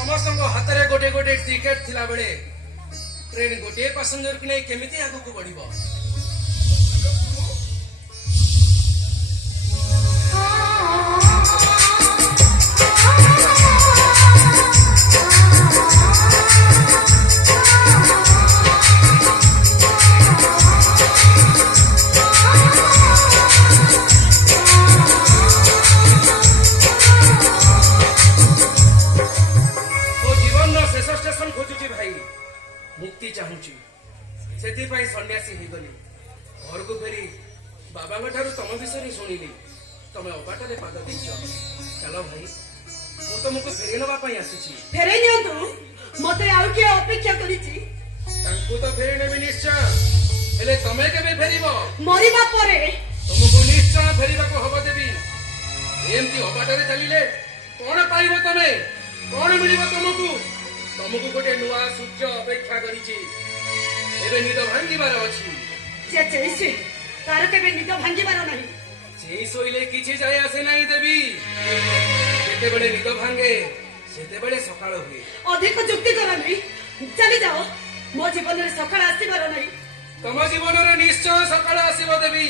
समस्त हाथ में गोटे गोटे टिकेट थिला बेले ट्रेन गोटे पैसेंजर की नहीं केमिति आगु को बढ़िबो। मुक्ति चाहूची से सन्यासी हो गली घर को फेरी बाबा तुम विषय शुणिली तुम अबाटे पाद देच चल भाई मु तुमको फेरी नापी आसी फेरे मत अपेक्षा तो फेरी नेबी निश्चय हेले तमे केबे फेरिबो मरिबा परे तुमको निश्चय फेरिबा को हबो देबी एमती अबाटे चलिले कोन पाइबो तमे कोन मिलिबो तुमको तुमको गोटे नुआ सूर्य अपेक्षा करिछि एबे निद भांगिबार अछि जे चेइसे तार केबे निद भांगिबार नाही जे सोइले किछि जाय आसे नाही देबी जेते बळे निद भांगे सेते बळे सकाळ हुए अधिक जुक्ति कर नाही चली जाओ मो जीवन रे सकाळ आसीबार नाही तम जीवन रे निश्चय सकाळ आसीबो देबी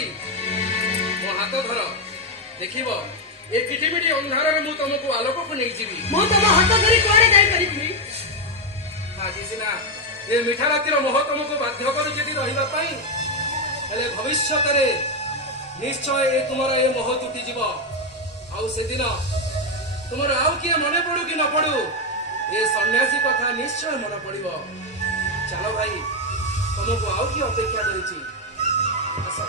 मो हाथ धर देखिबो ए किटिमिटी अंधार रे मु तुमको आलोक को नै जीवी मो तम हाथ धरि कोआरे जाय परिबी आज सिना ये मिठा रातिर मोह तुमको बाध्य करू जेति रहिबा पई हेले भविष्य रे निश्चय ए तुमरा ए मोह टूटी जीव आउ से दिन तुमरा आउ किए मने पड़ू कि न पड़ू ए सन्यासी कथा निश्चय मन पड़िबो चलो भाई तुमको आउ की अपेक्षा करिछि आसा